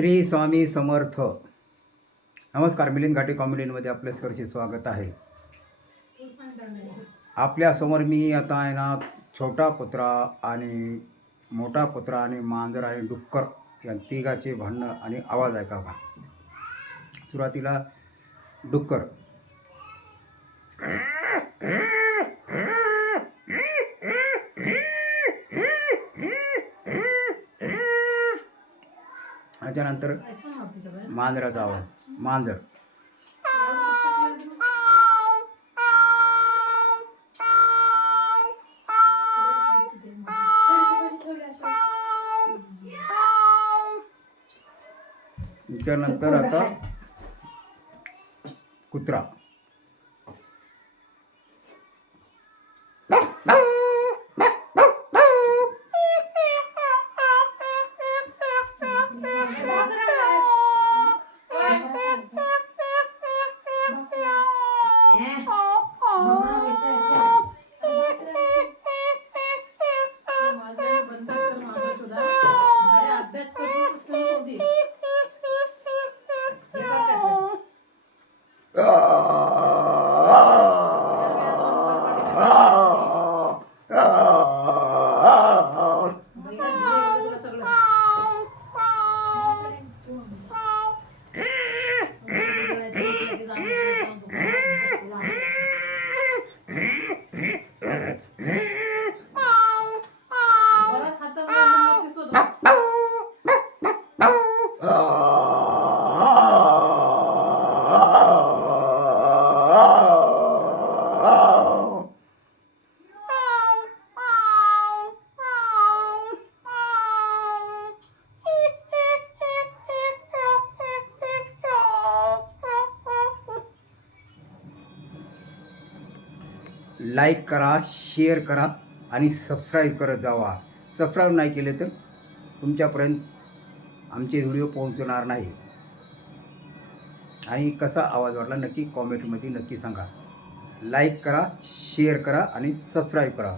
श्री स्वामी समर्थ. नमस्कार. मिलिंद घाटे कॉमेडीमध्ये आपल्या सरशी स्वागत आहे. आपल्यासमोर मी आता आहे ना, छोटा कुत्रा आणि मोठा कुत्रा आणि मांजर आणि डुक्कर या तिघाचे भांडणं आणि आवाज ऐका का. सुरुवातीला डुक्कर. त्याच्यानंतर मांजराचा आवाज. मांजर. त्यानंतर आता कुत्रा. लाईक करा, शेअर करा आणि सबस्क्राईब करत जावा. सबस्क्राईब नाही केले तर तुमच्यापर्यंत आमचे व्हिडिओ पोहोचणार नाही. आणि कसा आवाज वाटला नक्की कॉमेंटमध्ये नक्की सांगा. लाईक करा, शेअर करा आणि सबस्क्राईब करा.